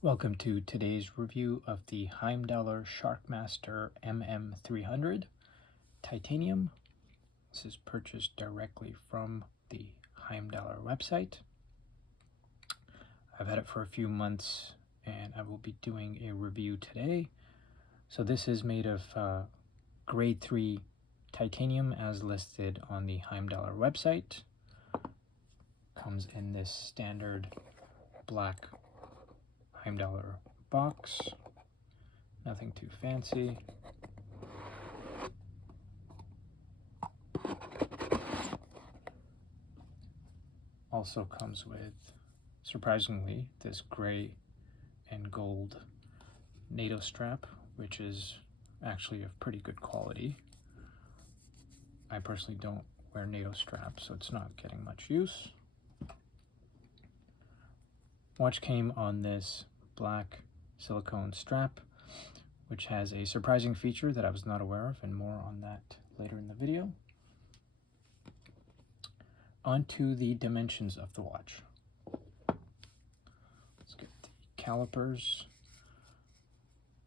Welcome to today's review of the Heimdallr Sharkmaster MM300 Titanium. This is purchased directly from the Heimdallr website. I've had it for a few months and I will be doing a review today. So this is made of grade 3 titanium as listed on the Heimdallr website. Comes in this standard black Heimdallr box, nothing too fancy. Also comes with, surprisingly, this gray and gold NATO strap, which is actually of pretty good quality. I personally don't wear NATO straps, so it's not getting much use. Watch came on this black silicone strap, which has a surprising feature that I was not aware of, and more on that later in the video. On to the dimensions of the watch. Let's get the calipers.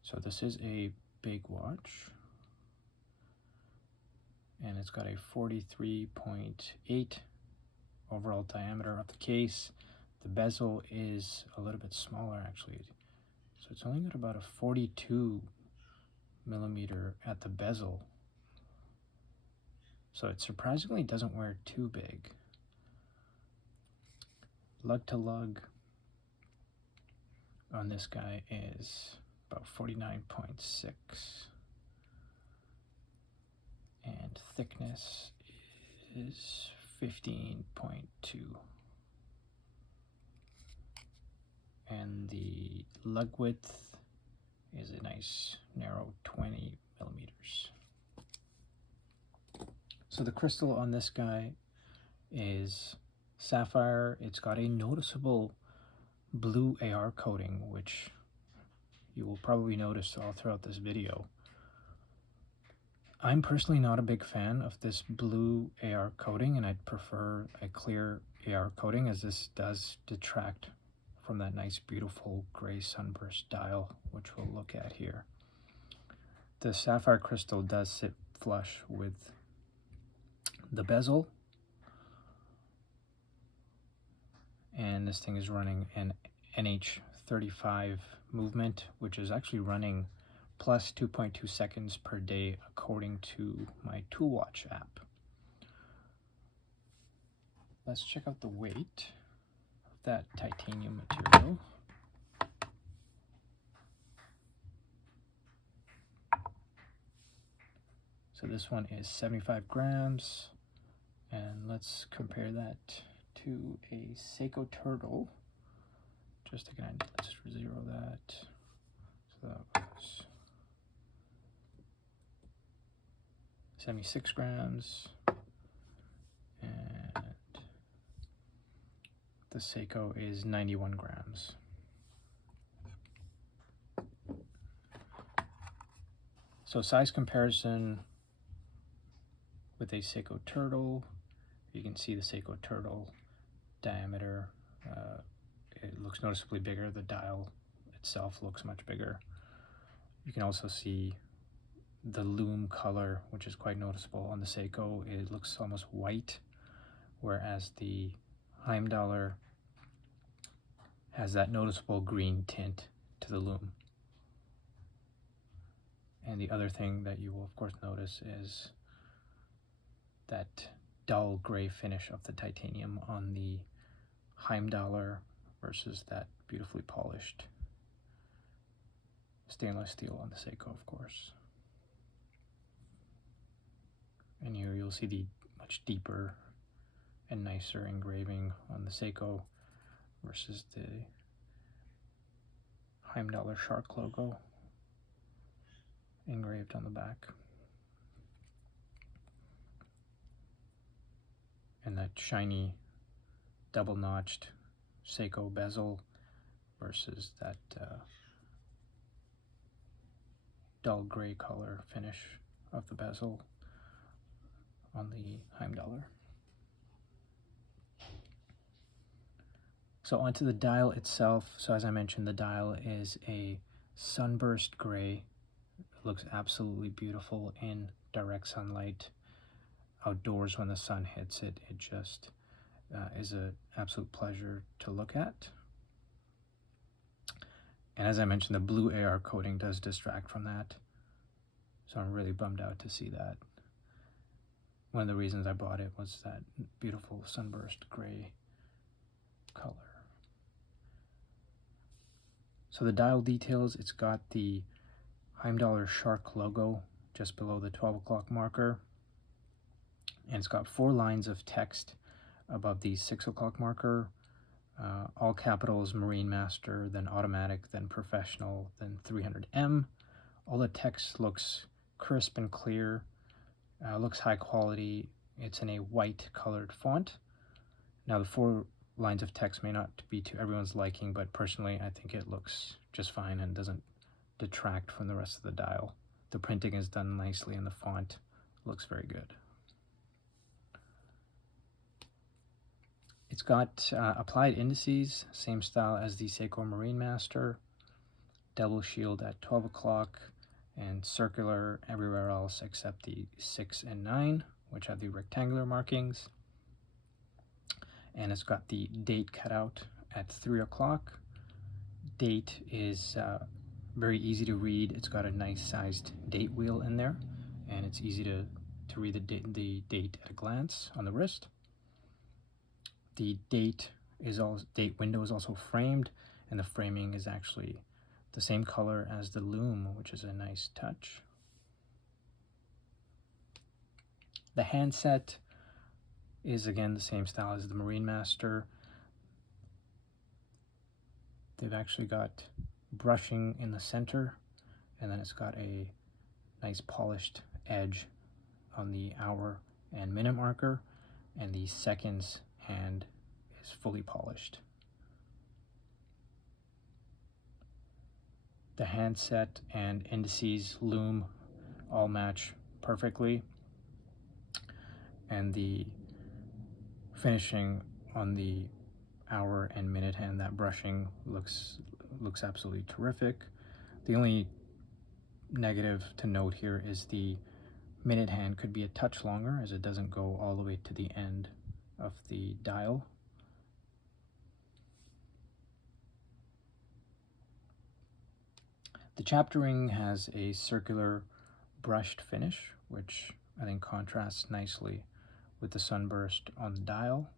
So this is a big watch, and it's got a 43.8 overall diameter of the case. The bezel is a little bit smaller actually, so it's only got about a 42 millimeter at the bezel, so it surprisingly doesn't wear too big. Lug to lug on this guy is about 49.6, and thickness is 15.2. And the lug width is a nice narrow 20 millimeters. So the crystal on this guy is sapphire. It's got a noticeable blue AR coating, which you will probably notice all throughout this video. I'm personally not a big fan of this blue AR coating, and I'd prefer a clear AR coating, as this does detract from that nice beautiful gray sunburst dial, which we'll look at here. The sapphire crystal does sit flush with the bezel, and this thing is running an NH35 movement, which is actually running plus 2.2 seconds per day according to my Tool Watch app. Let's check out the weight of that titanium material. So this one is 75 grams, and let's compare that to a Seiko turtle. Just again, let's zero that. So that was 76 grams, and the Seiko is 91 grams. So size comparison with a Seiko turtle, you can see the Seiko turtle diameter, it looks noticeably bigger. The dial itself looks much bigger. You can also see the lume color, which is quite noticeable on the Seiko. It looks almost white, whereas the Heimdallr has that noticeable green tint to the lume. And the other thing that you will of course notice is that dull gray finish of the titanium on the Heimdallr versus that beautifully polished stainless steel on the Seiko, of course. And here you'll see the much deeper and nicer engraving on the Seiko versus the Heimdallr shark logo engraved on the back. And that shiny double-notched Seiko bezel versus that dull gray color finish of the bezel on the Heimdallr. So onto the dial itself. So as I mentioned, the dial is a sunburst gray. It looks absolutely beautiful in direct sunlight. Outdoors when the sun hits it, it just is an absolute pleasure to look at. And as I mentioned, the blue AR coating does distract from that. So I'm really bummed out to see that. One of the reasons I bought it was that beautiful sunburst gray color. So the dial details, it's got the Heimdallr Shark logo just below the 12 o'clock marker. And it's got 4 lines of text above the 6 o'clock marker. All capitals, Marine Master, then Automatic, then Professional, then 300M. All the text looks crisp and clear, looks high quality. It's in a white colored font. Now the 4 lines of text may not be to everyone's liking, but personally I think it looks just fine and doesn't detract from the rest of the dial. The printing is done nicely and the font looks very good. It's got applied indices, same style as the Seiko Marine Master, double shield at 12 o'clock, and circular everywhere else except the 6 and 9, which have the rectangular markings. And it's got the date cut out at 3 o'clock. Date is very easy to read. It's got a nice sized date wheel in there, and it's easy to read the date at a glance on the wrist. The date window is also framed, and the framing is actually the same color as the Lume, which is a nice touch. The handset is again the same style as the Marine Master. They've actually got brushing in the center, and then it's got a nice polished edge on the hour and minute marker, and the seconds hand is fully polished. The handset and indices, Lume, all match perfectly, and the finishing on the hour and minute hand, that brushing looks absolutely terrific. The only negative to note here is the minute hand could be a touch longer, as it doesn't go all the way to the end of the dial. The chapter ring has a circular brushed finish, which I think contrasts nicely with the sunburst on the dial.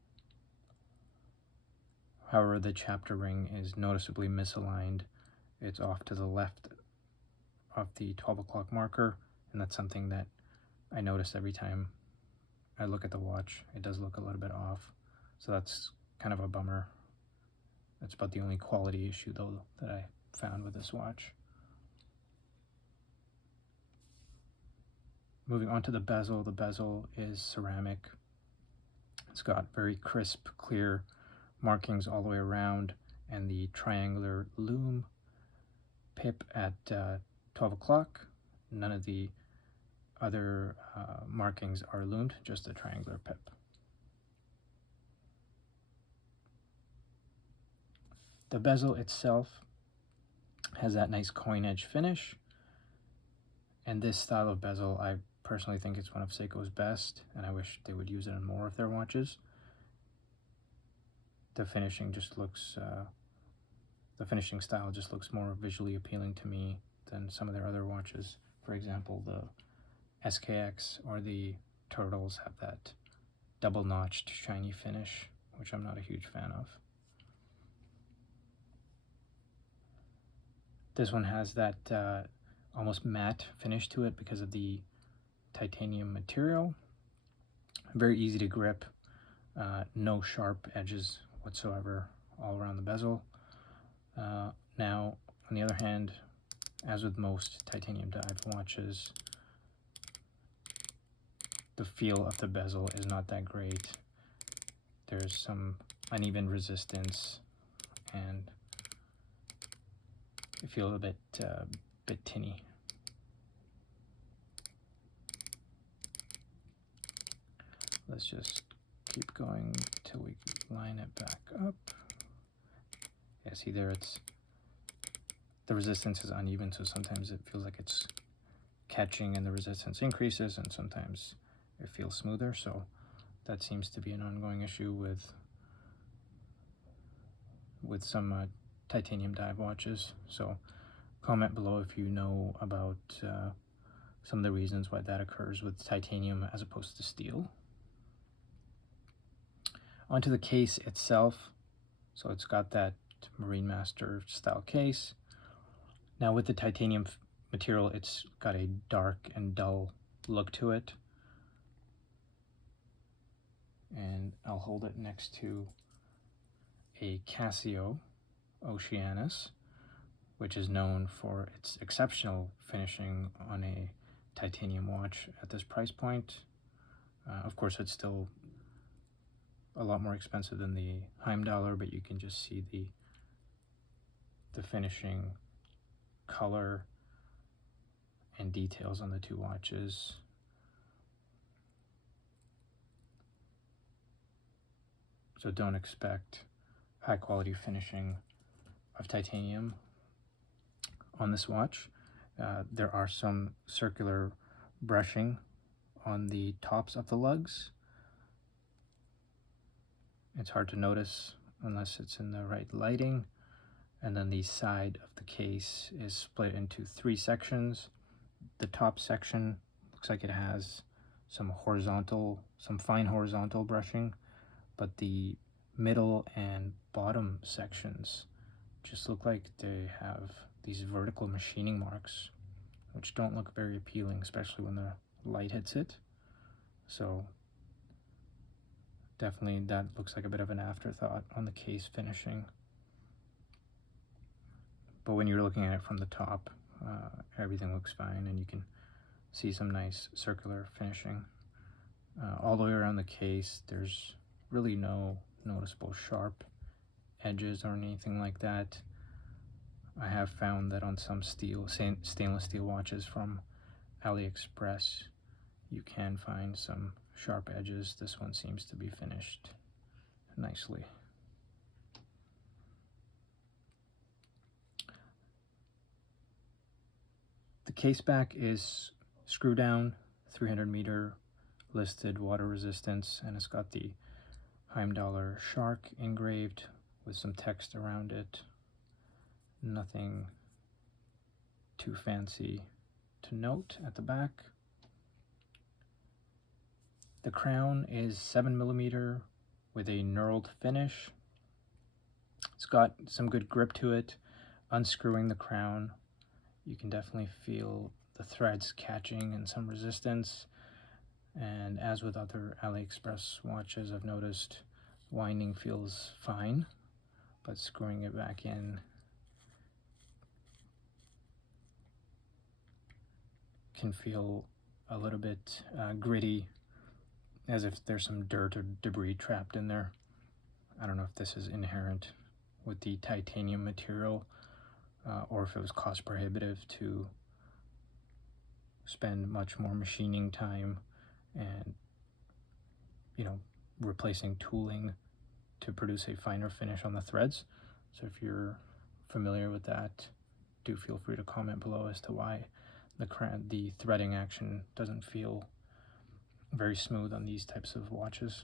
However, the chapter ring is noticeably misaligned. It's off to the left of the 12 o'clock marker, and that's something that I notice every time I look at the watch. It does look a little bit off, so that's kind of a bummer. That's about the only quality issue though that I found with this watch. Moving on to the bezel is ceramic. It's got very crisp, clear markings all the way around, and the triangular Lume pip at 12 o'clock. None of the other markings are loomed, just the triangular pip. The bezel itself has that nice coin edge finish, and this style of bezel, I personally think it's one of Seiko's best, and I wish they would use it in more of their watches. The finishing just looks, the finishing style just looks more visually appealing to me than some of their other watches. For example, the SKX or the Turtles have that double notched shiny finish, which I'm not a huge fan of. This one has that almost matte finish to it because of the titanium material. Very easy to grip, no sharp edges whatsoever all around the bezel. Now, on the other hand, as with most titanium dive watches, the feel of the bezel is not that great. There's some uneven resistance, and I feel a bit tinny. Let's just keep going till we line it back up. Yeah, see there, the resistance is uneven, so sometimes it feels like it's catching and the resistance increases, and sometimes it feels smoother. So that seems to be an ongoing issue with some titanium dive watches. So comment below if you know about some of the reasons why that occurs with titanium as opposed to steel. Onto the case itself. So it's got that Marine Master style case. Now with the titanium material, it's got a dark and dull look to it. And I'll hold it next to a Casio Oceanus, which is known for its exceptional finishing on a titanium watch at this price point. Of course, it's still a lot more expensive than the Heimdallr, but you can just see the finishing, color, and details on the two watches. So don't expect high quality finishing of titanium on this watch. There are some circular brushing on the tops of the lugs. It's hard to notice unless it's in the right lighting. And then the side of the case is split into 3 sections. The top section looks like it has some fine horizontal brushing, but the middle and bottom sections just look like they have these vertical machining marks, which don't look very appealing, especially when the light hits it. So definitely that looks like a bit of an afterthought on the case finishing. But when you're looking at it from the top, everything looks fine, and you can see some nice circular finishing. All the way around the case, there's really no noticeable sharp edges or anything like that. I have found that on some stainless steel watches from AliExpress, you can find some sharp edges. This one seems to be finished nicely. The case back is screw down, 300-meter listed water resistance, and it's got the Heimdallr Shark engraved with some text around it. Nothing too fancy to note at the back. The crown is 7mm with a knurled finish. It's got some good grip to it. Unscrewing the crown, you can definitely feel the threads catching and some resistance. And as with other AliExpress watches, I've noticed winding feels fine, but screwing it back in can feel a little bit gritty, as if there's some dirt or debris trapped in there. I don't know if this is inherent with the titanium material, or if it was cost prohibitive to spend much more machining time and, replacing tooling to produce a finer finish on the threads. So if you're familiar with that, do feel free to comment below as to why the threading action doesn't feel very smooth on these types of watches.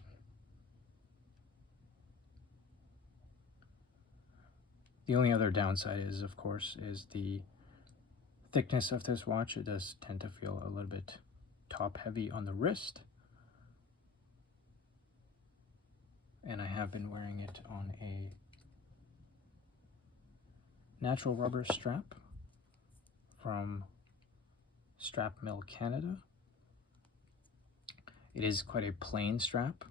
The only other downside is, of course, the thickness of this watch. It does tend to feel a little bit top heavy on the wrist. And I have been wearing it on a natural rubber strap from Strap Mill Canada. It is quite a plain strap.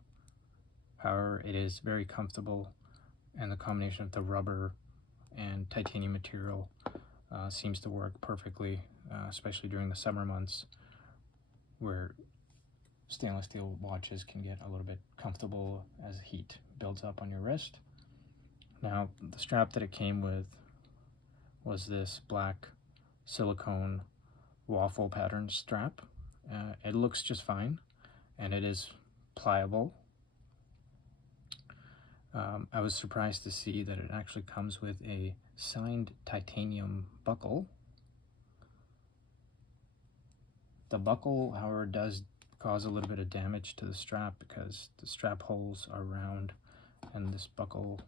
However, it is very comfortable, and the combination of the rubber and titanium material seems to work perfectly, especially during the summer months where stainless steel watches can get a little bit comfortable as heat builds up on your wrist. Now, the strap that it came with was this black silicone waffle pattern strap. It looks just fine, and it is pliable. I was surprised to see that it actually comes with a signed titanium buckle. The buckle, however, does cause a little bit of damage to the strap because the strap holes are round and this buckle,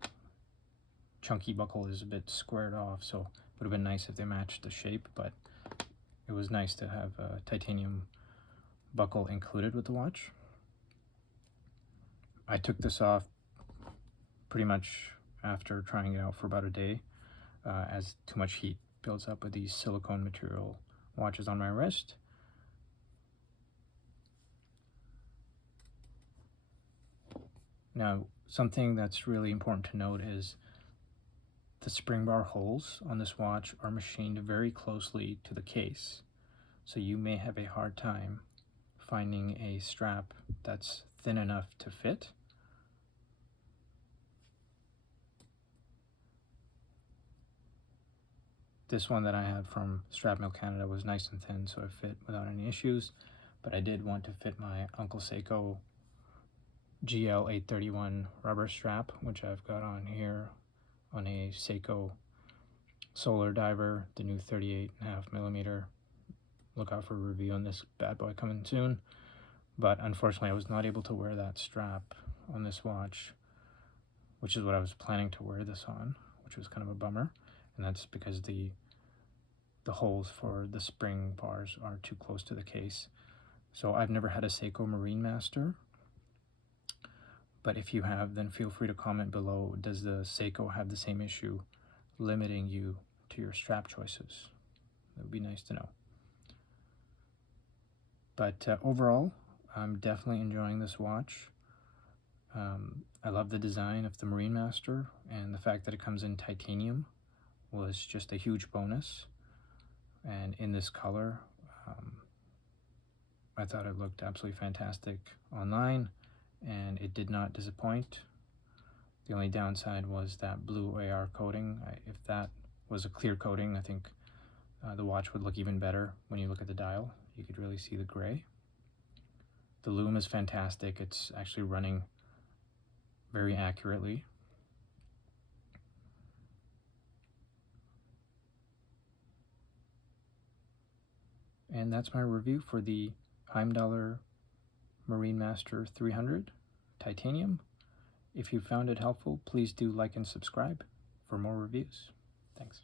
chunky buckle, is a bit squared off, so it would have been nice if they matched the shape, but it was nice to have a titanium buckle included with the watch. I took this off pretty much after trying it out for about a day, as too much heat builds up with these silicone material watches on my wrist. Now, something that's really important to note is the spring bar holes on this watch are machined very closely to the case, so you may have a hard time finding a strap that's thin enough to fit. This one that I had from Strap Mill Canada was nice and thin, so it fit without any issues, but I did want to fit my Uncle Seiko GL831 rubber strap, which I've got on here on a Seiko Solar Diver, the new 38.5mm. Look out for a review on this bad boy coming soon. But unfortunately, I was not able to wear that strap on this watch, which is what I was planning to wear this on, which was kind of a bummer. And that's because the holes for the spring bars are too close to the case. So I've never had a Seiko Marine Master, but if you have, then feel free to comment below. Does the Seiko have the same issue limiting you to your strap choices? That would be nice to know. But overall, I'm definitely enjoying this watch. I love the design of the Marine Master, and the fact that it comes in titanium was just a huge bonus. And in this color, I thought it looked absolutely fantastic online, and it did not disappoint. The only downside was that blue AR coating. If that was a clear coating, I think the watch would look even better. When you look at the dial, you could really see the gray. The lume is fantastic. It's actually running very accurately. And that's my review for the Heimdallr Marine Master 300 Titanium. If you found it helpful, please do like and subscribe for more reviews. Thanks.